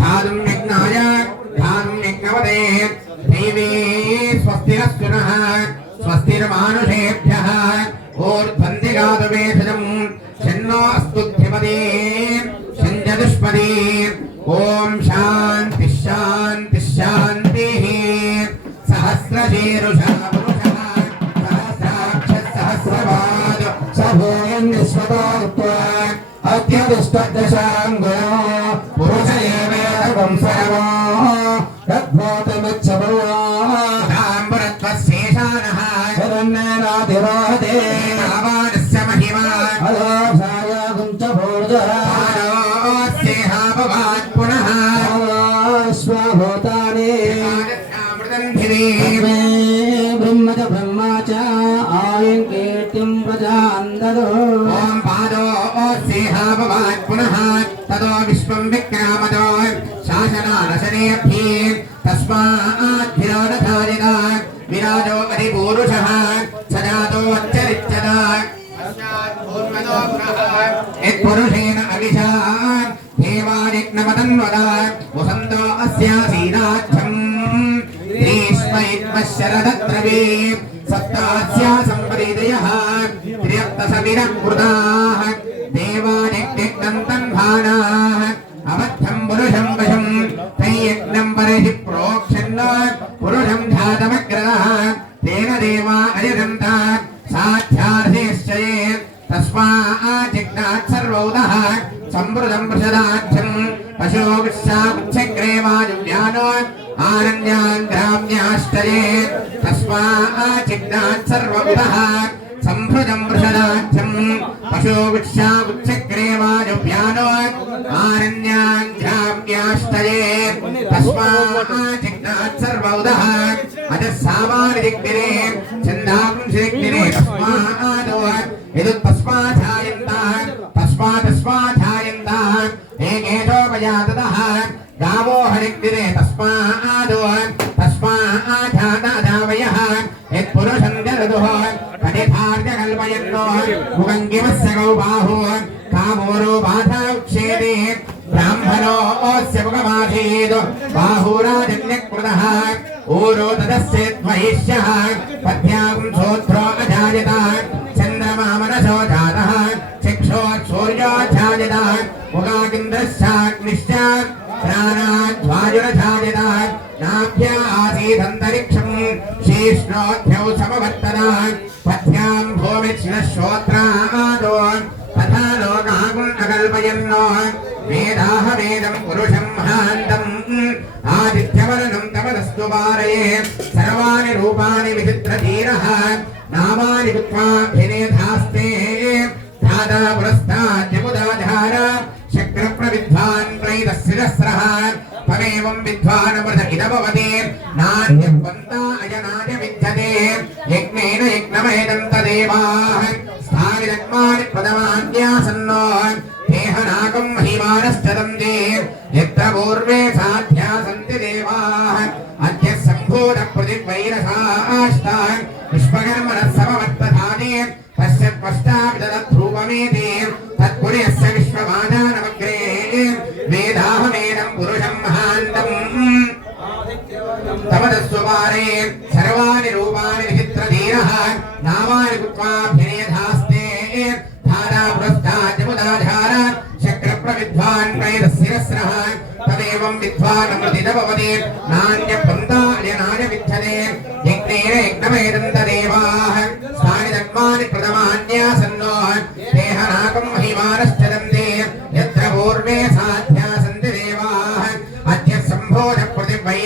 धातुं यज्ञाय धातुं यज्ञवते देवी स्वस्तिरस्तुनः स्वस्तिर्मानुषेभ्यः ऊर्ध्वन्दिगातु वेषजं शन्नो अस्तु धिमते शञ्जदुष्पदे ॐ शान्तिः शान्तिः शान्तिः सहस्रशीरुषा पुरुषः सहस्राक्षः सहस्रपाद सभूयं विश्वतोत्वा अत्यदुष्टदशाङ्गो पुरुष एवेदं सर्वो तद्भूतमिच्छवो दाम्बरत्वशेषानः शरण्यनाधिरोहते रामानस्य महिमा अलोषाय गुञ्चभूर्जः आलोस्येहापवात् पुनः स्वभूतानि ब्रह्म च ब्रह्मा च आयं कीर्तिं प्रजान्ददो ॐ पादो सेहापवात् पुनः ततो विश्वं विक्रामतो शासनानशनेभ्ये तस्माद्भिरानधारिता विराजो अधिपूरुषः सजातो वच्चरिच्यता यत्पुरुषेण अविशान् देवानिग्नमतन्वदा वसन्तो अस्यासीनाच्छम् ग्रीष्मैत्मशरदत्रवे सप्तास्या सम्परीदयः त्र्यप्तसमिरः कृताः देवानिग्निग्नन्तन्भानाः अबद्धं पुरुषं वशं तैयज्ञं परहि प्रोक्षन्न पुरुषं धातमग्रदः तेन देवा अयजन्ता साध्यार्थेश्चये तस्माच्चिज्ञात् सर्वौदः सम्पृतं प्रसदाख्यं पशो विश्वामुच्छग्रेवाजुव्यानो आरण्यान् ग्राम्याश्चये तस्माच्चिज्ञात् सर्वौदः सम्भृतं प्रसदाख्यं पशो विश्वामुच्छग्रेवाजुव्यानो आरण्यान् ग्राम्याश्चये तस्माच्चिज्ञात् सर्वौदः अतः सामानिदिग्दिने छन्दांसिदिग्दिने तस्मादो यदुत्तस्माधायन्तान् तस्मादस्माधायन्तान् एकेशोपजाततः गावो हरिग्दिने तस्मादो तस्माधावयः यत्पुरुषं जलदुः कटिधार्यकल्पयन्नो मुगङ्गिमस्य गौ बाहो कामोरो बाधा उच्छेदे ब्राह्मणोऽस्य मुखमासीत् बाहुराजन्यकृतः ऊरो तदस्येद्वैष्यः पद्यां सोत्रो अजायत चन्द्रमा मनसो जातः चक्षुर्सूर्यो जायत मुखागिन्द्रश्चाग्निश्च प्राणाद्वायुरजायत नाभ्या आसीदन्तरिक्षं शीर्ष्णोऽध्यौ समवर्तत पद्यां भूमिश्नश्रोत्रादो तथा लोकागुम् अकल्पयन्नो वेदाहमेदं पुरुषं महान्तम् आदित्यवर्णं तमदस्तु पारये सर्वाणि रूपाणि विचित्रधीरः नामानि कृत्वाभिनेधास्ते धाता पुरस्ताद्यमुदाधार शक्रप्रविद्वान् प्रैतशिरस्रः तमेवं विद्वानमृत इदभवति नान्यपन्था अजनाय विद्यते यज्ञेन यज्ञमेदं तदेवाः स्थानिरत्मानि प्रथमान्यासन्नो देहनाकं महिमानश्चरन्ति यत्र पूर्वे साध्या सन्ति देवाः अद्य सम्भूतपृथिवैरसाष्टान् विश्वकर्मणः समवर्तधाति तस्य त्वष्टाविदध्रुवमेति तत्पुर्यस्य विश्ववादानमग्रे वेदाहमेनं पुरुषं महान्तम् तमदस्वपारे सर्वाणि रूपाणि विचित्रधीरः नामानि कृत्वाभ्यनेधास्ते धारा पुरस्ताद्यमुदाधार शक्रप्रविद्वान् प्रैतशिरस्रः तदेवं विद्वानमृतिदभवति नान्यपन्थायनाय विद्यते यज्ञेन यज्ञमेदं तदेवाः स्थानि धर्माणि प्रथमान्यासन्नो देहनाकं महिमानश्चरन्ति यत्र पूर्वे साध्या सन्ति देवाः अद्य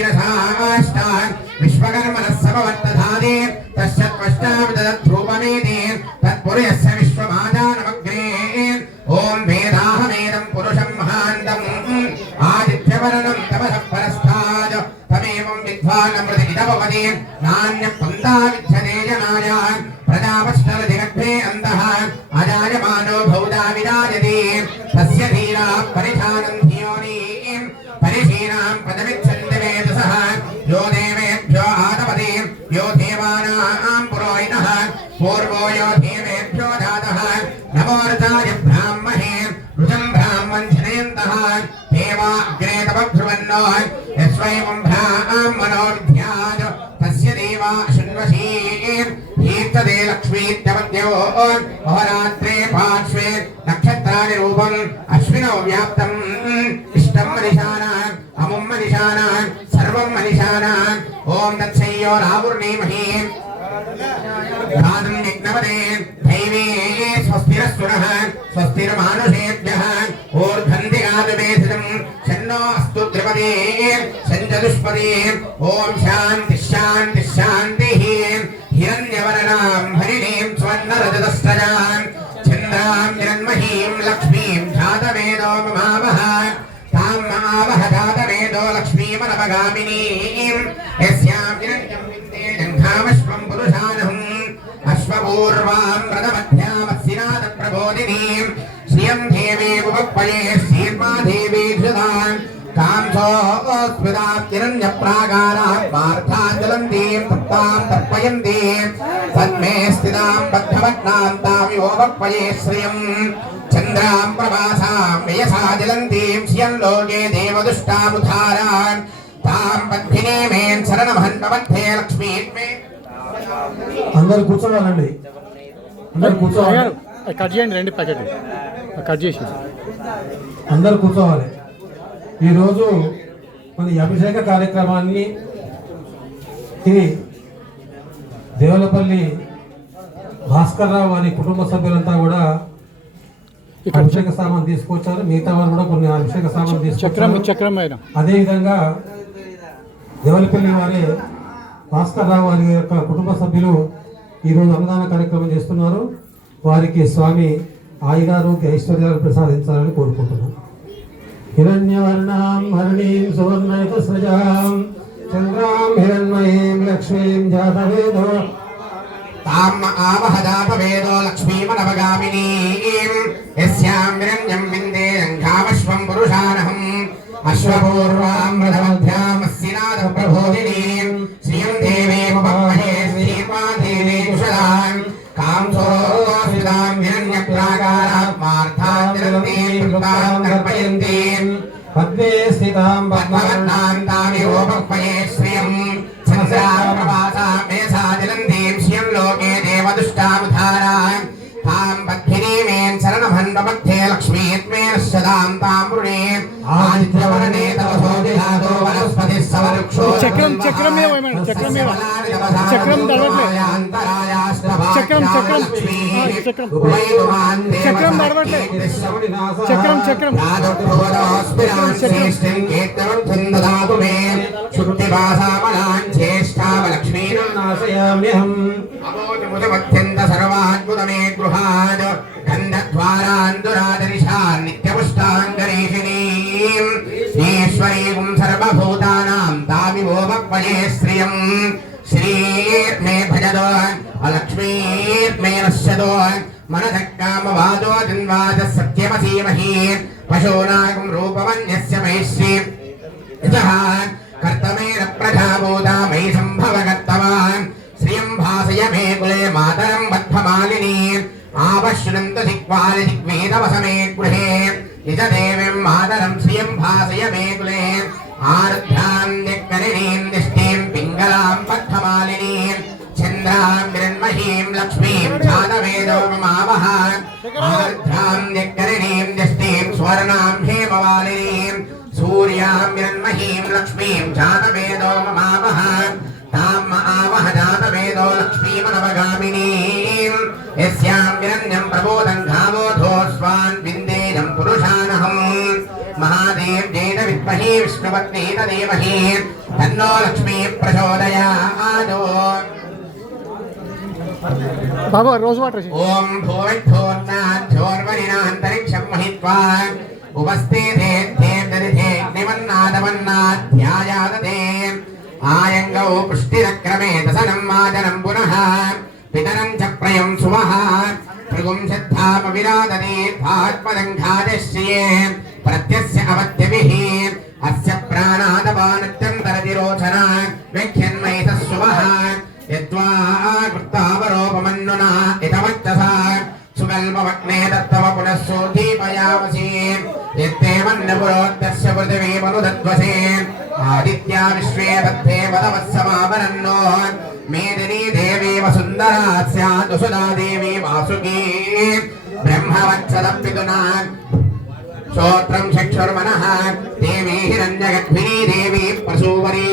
सम्भोजपृथिवैरसाष्टान् विश्वकर्मणः समवर्तधाति तस्य त्वष्टाविदध्रुवमेति तत्पुर्यस्य विश्वमादानमग्रे ॐ वेदाहमेदं पुरुषं महान्तम् आदित्यवर्णं तमसः परस्तात् तमेवं विद्वानमृतिदभवति नान्यपन्था विद्यते जनाय प्रजापश्चरजगद्धे अन्तः अजायमानो बहुधा विराजते तस्य धीराः परिधानं धियोनीं परिशीलां पदमिच्छन्ति वेदसः यो देवेभ्यो आदपति यो देवानां पुरोहितः पूर्वो यो देवेभ्यो जातः नमोर्ताय ब्राह्मणे रुचं ब्राह्मन् जनयन्तः देवा अग्रे तपध्रुवन्नो यस्वैवं ब्राह्मणो विद्यात् तस्य देवा शृण्वसि हीर्तदे लक्ष्मीत्यवद्यो अहोरात्रे पार्श्वे नक्षत्राणि रूपम् अश्विनौ व्याप्तम् इष्टं मनिषाणाम् अमुं मनिषाणाम् सर्वं मनिषाणाम् ॐ तत्संयो रावुर्णीमहि राधं यज्ञपदे दैवे स्वस्तिरस्तुनः स्वस्तिर्मानुषेभ्यः ऊर्ध्वन्दिगादुमेधितं शन्नो अस्तु त्रिपदे सञ्चतुष्पदे ॐ शान्तिः शान्तिः शान्तिः हिरण्यवर्णां हरिणीं स्वर्णरजतस्रजां चन्द्रां हिरण्महीं लक्ष्मीं जातवेदो ममावः तां महावः जातवेदो लक्ष्मीमनवगामिनीं यस्यां हिरण्यं विन्दे जङ्घामश्वं पुरुषानहम् अश्वपूर्वां व्रतमध्यामत्सिनाथप्रबोधिनीं श्रियं देवी उपक्वये श्रीर्मा देवी धृतां कांसोऽस्मितां हिरण्यप्राकारां पार्थाञ्जलन्तीं तप्तां तर्पयन्तीं तन्मे स्थितां बद्धवत्नां तामिवोपक्वये श्रियं चन्द्रां प्रभासां ययसा जलन्तीं श्रियं लोके देवदुष्टामुद्धारां तां पद्मिनीमें शरणमहन्तमध्ये लक्ष्मीन्मे అందరు కూర్చోవాలండి. అందరు కూర్చోవాలి. కట్ చేయండి, రెండు ప్యాకెట్ కట్ చేసి అందరు కూర్చోవాలి. ఈరోజు మన ఈ అభిషేక కార్యక్రమాన్ని దేవులపల్లి భాస్కర్రావు వారి కుటుంబ సభ్యులంతా కూడా అభిషేక సామాన్ తీసుకొచ్చారు. మిగతా వారు కూడా కొన్ని అభిషేక సామాన్ తీసుకొచ్చారు. అదేవిధంగా దేవులపల్లి వారి భాస్కర్రావు వారి యొక్క కుటుంబ సభ్యులు ఈరోజు అన్నదాన కార్యక్రమం చేస్తున్నారు. వారికి స్వామి ఆయురారోగ్య ఐశ్వర్యాలు ప్రసాదించాలని కోరుకుంటున్నాను. హిరణ్యవర్ణాం హరిణీం సువర్ణయుతస్రజాం చంద్రాం హిరణ్మయీం లక్ష్మీం జాతవేదో ताम् आवह जातवेदो लक्ष्मीमनवगामिनीं यस्यां हिरण्यं विन्दे जङ्घामश्वं पुरुषानहम् अश्वपूर्वां रथमध्यामस्सिनाथप्रबोधिनीं श्रियं देवीमुपक्वये श्रीर्मा देवी कुशलां कांसोऽस्मितां हिरण्यप्राकारां पार्थाञ्जलन्तीं कृतां तर्पयन्तीं पद्मे स्थितां पद्मवर्णां तामिवोपक्वये श्रियं चन्द्रां प्रभासां मेधा जलन्तीं श्रियं लोके देवदुष्टामुद्धारां तां पद्मिनीमें शरणमहन्तमध्ये लक्ष्मीत्मे नश्यतां तां वृणे आदित्यवर्णे तपसो विधातो वनस्पतिः सवरुक्षो చక్రం सर्वाद्भुतमे गृहात् गन्धद्वारान्दुरादरिशान् नित्यपुष्टाङ्गरीषिणीम् ईश्वरीं सर्वभूतानां तामिवोपक्वये श्रियं श्रीर्मे भजदो अलक्ष्मीर्मे नश्यदो मनदक्कामवादो जन्वादः सत्यमसीमहि पशूनागं रूपवन्यस्य मैश्री यतः कर्तमेन प्रजाभूता मयि सम्भवगत्तवान् श्रियं भासय मे कुले मातरं बद्धमालिनीम् आवश्नुन्तु दिक्पालि दिग्वेदवसमे गृहे निजदेवीं मातरं श्रियं भासय मे कुले आरुद्ध्यां दिक्करिणीं दिष्टिं पिङ्गलां बद्धमालिनीं चन्द्रां हिरण्महीं लक्ष्मीं जातवेदो ममावः आरुद्ध्यां दिक्करिणीं दिष्टिं स्वर्णां हेमवालिनीं सूर्यां हिरण्महीं लक्ष्मीं जातवेदो ममावः ताम् आवह जातवेदो लक्ष्मीमनवगामिनीं यस्यां हिरण्यं प्रबोधं घावोधोस्वान् विन्देनं पुरुषानहम् महादेव जैन विद्महे विष्णुपत्नी तदेवहि तन्नो लक्ष्मी प्रचोदयात् बाबा रोज वाटर ओम भूर्भुवस्सुवः महित्वा उपस्थिते देवदरिते निवन्नादवन्नाध्यायादते आयङ्गौ पुष्टिरक्रमे दशनं मादनं पुनः पितरं च प्रयं सुमः भृगुंशद्धामविरादने भात्मदङ्घादश्रिये प्रत्यस्य अवत्यभिः अस्य प्राणादपानत्यं तरतिरोचना व्याख्यन्मयितः सुमः यद्वा कृत्तावरोपमन्नुना इतमच्चसा सुकल्पवग्ने दत्तव पुनः सोऽधीपयामसि यत्ते मन्नपुरोक्तस्य पृथिवी मनुदत्वसे आदित्या विश्वे पत्ते पदवत्समावरन्नो मेदिनी देवी वसुन्धरा स्यात् सुधा देवी वासुकी ब्रह्मवत्सदपितुना श्रोत्रं चक्षुर्मनः देवी हिरण्यगर्भिणी देवी प्रसूवरी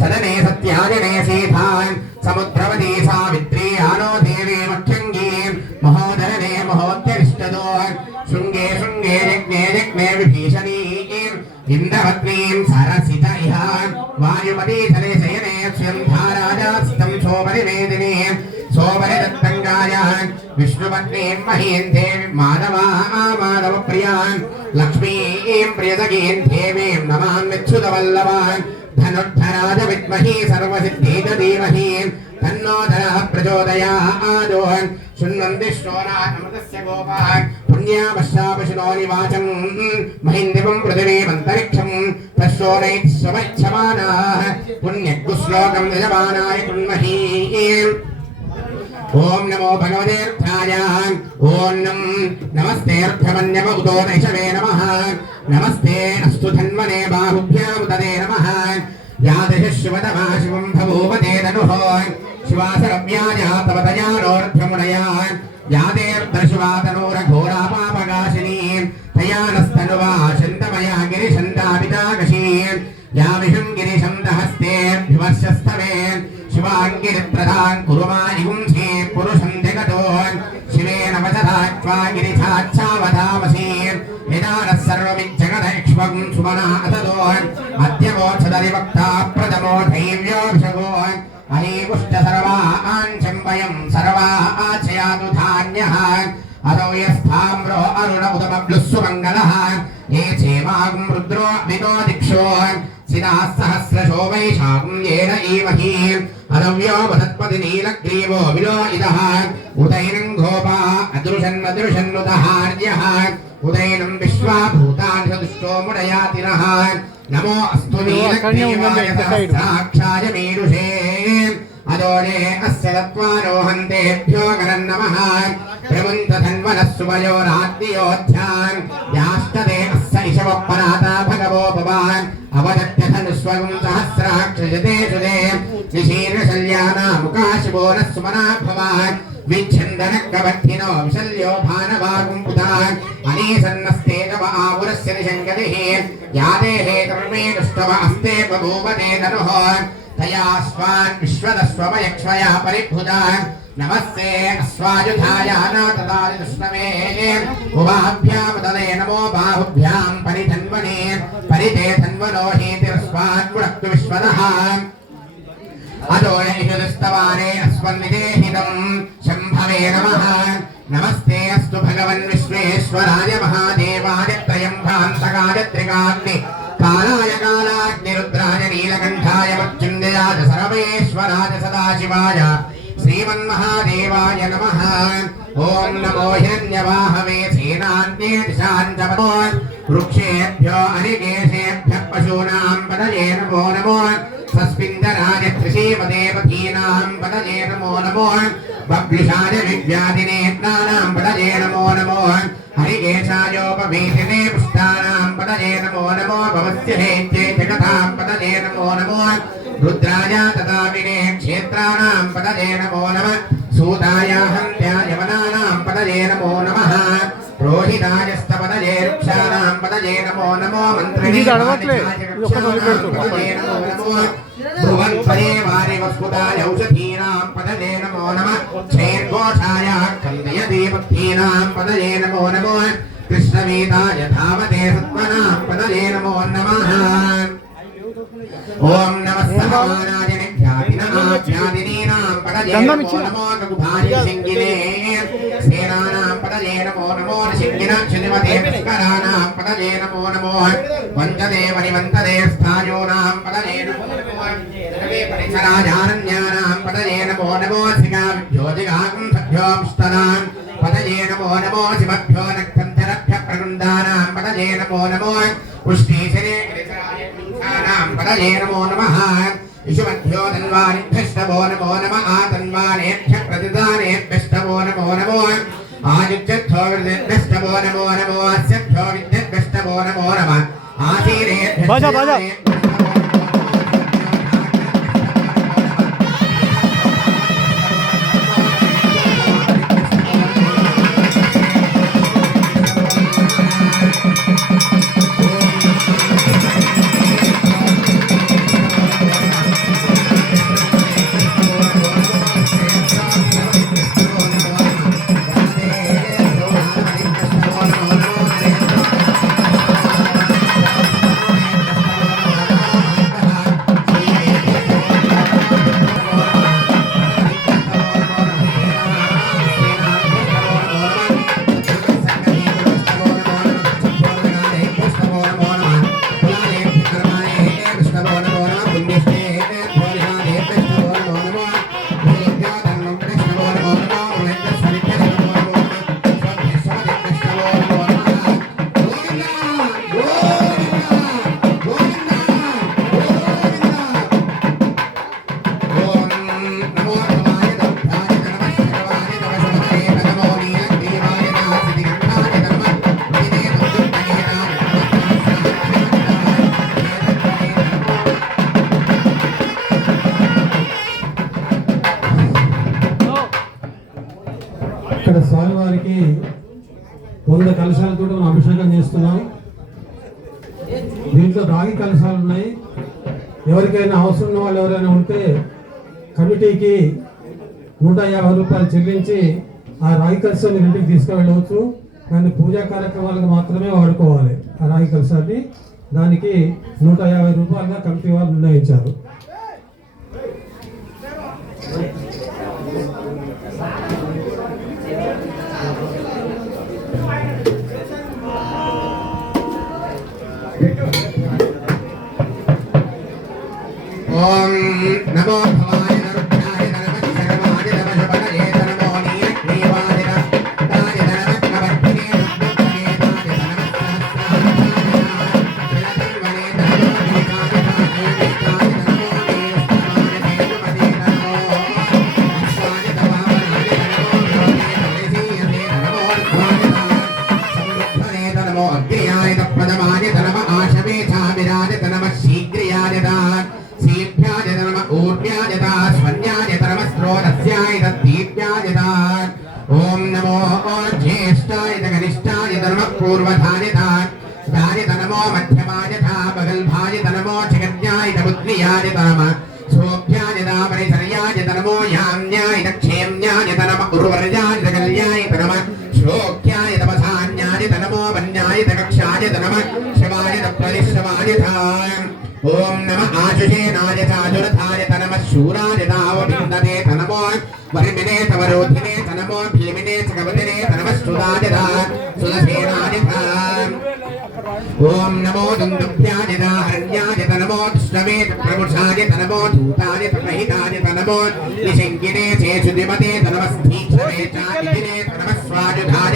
सदने सत्याजने सीतान् समुद्रवती सावित्री आनो देवी मक्षङ्गी महोदरने महोत्यरिष्टदो शृङ्गे शृङ्गे यज्ञे यज्ञे विभीषणी इन्द्रवत्नीं सरसित इह वायुमती तले शयने स्वयं धाराजास्तं शोभनिवेदिनी शोभनिदत्तङ्गाय विष्णुपत्नीं महीं देवीं माधवप्रियां लक्ष्मीं प्रियसखीं देवीं नमाम्यच्युतवल्लभान् धनुर्धराज विद्महे सर्वसिद्धीक धीमहि तन्नो धनः प्रचोदयात् शृण्वन्ति श्रोणामृतस्य गोपाः पुण्यावश्यापशुनो निवाचं महिन्दिवं पृथिवीमन्तरिक्षं तश्रोणैश्वमैच्छमानाः पुण्यकुश्लोकं यजमानाय कुर्महि ओम नमो भगवते अर्थाय ओम नमस्ते अर्थमन्यम उदो नैषवे नमः नमस्ते अस्तु धन्वने बाहुभ्यां तदे नमः यादश शिवतमा शिवं भवोपदे तनुः शिवासरव्याया तव तयानोऽर्थमुनया यादेर्दशिवातनोरघोरापापगाशिनी तयानस्तनुवा शन्तमया गिरिशन्तापिताकशी या विषं गिरिशं दहस्तेऽभ्युवर्षस्तवे शिवाङ्गिरिप्रधान् कुरुमायुंसे पुरुषं जगतो शिवेन वचरात्वा गिरिशाच्छावधामसि यदानः सर्वमिज्जगदैक्ष्वं सुमना अततो अद्यवोक्षदरिवक्ता प्रथमो धैर्योऽभिषगो अहीपुष्ट सर्वान् चम्बयं सर्वा आचयातु धान्यः अदौ यस्थाम्रो अरुण उदमब्लुस्सु मङ्गलः ये चेमागुं रुद्रो विदो दिक्षो सिदाः सहस्रशो वैशाखं येन ईमहि अदव्यो वदत्पति नीलग्रीवो विलो इदः उदैनं गोपा अदृशन्नदृशन्नुदहार्यः उदैनं विश्वाभूतानि सदुष्टो मुडयातिनः नमो अस्तु नीलग्रीवाय सहस्राक्षाय मीडुषे अदोरे अस्य तत्त्वारोहन्तेभ्यो गरन्नमः प्रमुञ्चधन्वनः सुवयोराद्योऽध्यान् याष्टदे अस्य इषवपराता भगवोपवान् अवदत्यधनुष्वगं सहस्राक्षजते सुदे निशीर्षल्यानामुकाशिवो नः सुमना भवान् विच्छन्दनकवत्थिनो विशल्यो भानवागुं पुतान् अनीसन्नस्तेजव आपुरस्य निशङ्गतिः यादेहे कर्मे दुष्टव अस्ते बभूवते तनुः तया स्वान् विश्वदस्वमयक्ष्वया परिभुतान् नमस्ते अस्वायुधाय नाततारि दुष्णवे उभाभ्यां तदे नमो बाहुभ्यां परिधन्वने परिते धन्वनो हेतिरस्वान् पुनक्तु विश्वदः अदोय इषुदस्तवारे अस्वन्निदेहितं शम्भवे नमः नमस्ते अस्तु भगवन् विश्वेश्वराय महादेवाय त्रयम्भान्तकाय त्रिकाग्नि कालाय कालाग्निरुद्राय नीलकण्ठाय मृत्युञ्जयाय सर्वेश्वराय सदाशिवाय श्रीमन्महादेवाय नमः ओम नमो हिरण्यवाहवे सेनान्ये दिशाञ्चपतो वृक्षेभ्यो अनिकेशेभ्यः पशूनां पदये नमो नमो सस्मिन्दराय त्रिशीवदेवतीनां पदये नमो नमो बब्लिशाय विव्याधिनेत्राणां पदये नमो नमो हरिकेशायोपवेदिने पुष्टानां पदये नमो नमो भवस्य हेत्ये जगतां पदये नमो नमो रुद्राय तदाविने क्षेत्राणां पदये नमो नमः सूताय हन्त्याय वनानां पदये नमो नमः रोहितायस्तपदये वृक्षाणां पदये नमो नमो मन्त्रिणे पदये नमो नमो भुवन्पदे वारिवस्फुताय औषधीनां पदये नमो नमः क्षेर्घोषाय कन्दयदेवतीनां पदये नमो नमो कृष्णवेदाय धावते सत्मनां पदये नमो नमः ओम नमः सहमानाय निध्यादिनां पदये नमो नमो रघुभार्य सिंगिने सेनानां पदये नमो नमो सिंगिनां श्रीमते पुष्कराणां पदये नमो नमो वन्ददेव निवन्तदे स्थायोनां पदये नमो नमो सर्वे परिसराजारण्यानां पदये नमो नमो सिगाभ्योजिगागं सभ्योऽष्टनां पदये नमो नमो शिवभ्यो नक्तन्धरभ्यः प्रगुन्दानां पदये नमो नमो पुष्टीशरे पदये नमो नमः विशुमध्यो धन्वानिभ्यष्टवो नमो नमः आतन्वानेभ्यः प्रतिदानेभ्यष्टवो नमो नमो आयुज्यद्धो विद्यभ्यष्टवो नमो नमो अस्यभ्यो विद्यभ्यष्टवो नमो नमः आसीरेभ्य బాజా బాజా ఇక్కడ స్వామివారికి 100 కలశాలతో మనం అభిషేకం చేస్తున్నాం. దీంట్లో రాగి కలశాలు ఉన్నాయి. ఎవరికైనా అవసరం ఉన్న వాళ్ళు ఎవరైనా ఉంటే కమిటీకి 150 రూపాయలు చెల్లించి ఆ రాగి కలశాన్ని ఇంటికి తీసుకువెళ్ళవచ్చు. దాన్ని పూజా కార్యక్రమాలకు మాత్రమే వాడుకోవాలి. ఆ రాగి కలశాన్ని దానికి 150 రూపాయలుగా కమిటీ వారు నిర్ణయించారు. ఓం నమో భవాయ నరుద్ధాయ నమః శర్వాయ నమః శబదయే నమో నీలగ్రీవాయ నమః నవర్తినే నమః నమో అగ్నియాయ ప్రథమాయ నమః ఆశమేధావిరాయ నమః శీఘ్రియాయ सीभ्याय नमः ऊर्ध्याय स्वन्याय नमः स्रोतस्याय दीप्याय ओम नमो ज्येष्ठाय कनिष्ठाय नमः पूर्वधाय दाय नमो मध्यमाय बगल्भाय नमो जगन्याय बुद्धियाय नमः सोभ्याय परिचर्याय नमो याम्याय क्षेम्याय नमः उर्वर्याय कल्याय नमः श्लोक्याय तपसान्याय नमो वन्याय कक्षाय नमः शिवाय प्रतिशवाय ओम नमः आजुषेनाय चाजुरथाय नमः शूराय नावविन्दते नमो वरिमिने तवरोधिने नमो भीमिने चकवदिने नमः सुदाय सुदसेनाय ओम नमो दुन्दुभ्याय हरण्याय नमो विष्णवे प्रमुषाय नमो धूताय प्रहिताय नमो निशङ्किने चेषुदिमते नमः स्थीक्षवे चादिने नमः स्वायुधाय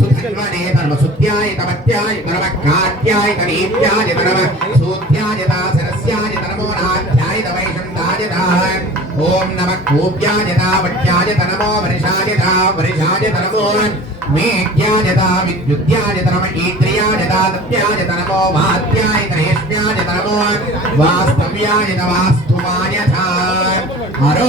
सुधन्वने नमः सुत्याय तमत्याय नमः कात्याय करीत्याय नमः सूत्याय सरस्याय नमो नाध्याय वैशन्ताय ओम नमः कूप्याय वट्याय नमो वर्षाय नमो मेघ्याय विद्युत्याय नमः ईन्द्रियाय दत्याय नमो वात्याय ग्रहेष्ण्याय नमो वास्तव्याय वास्तुवाय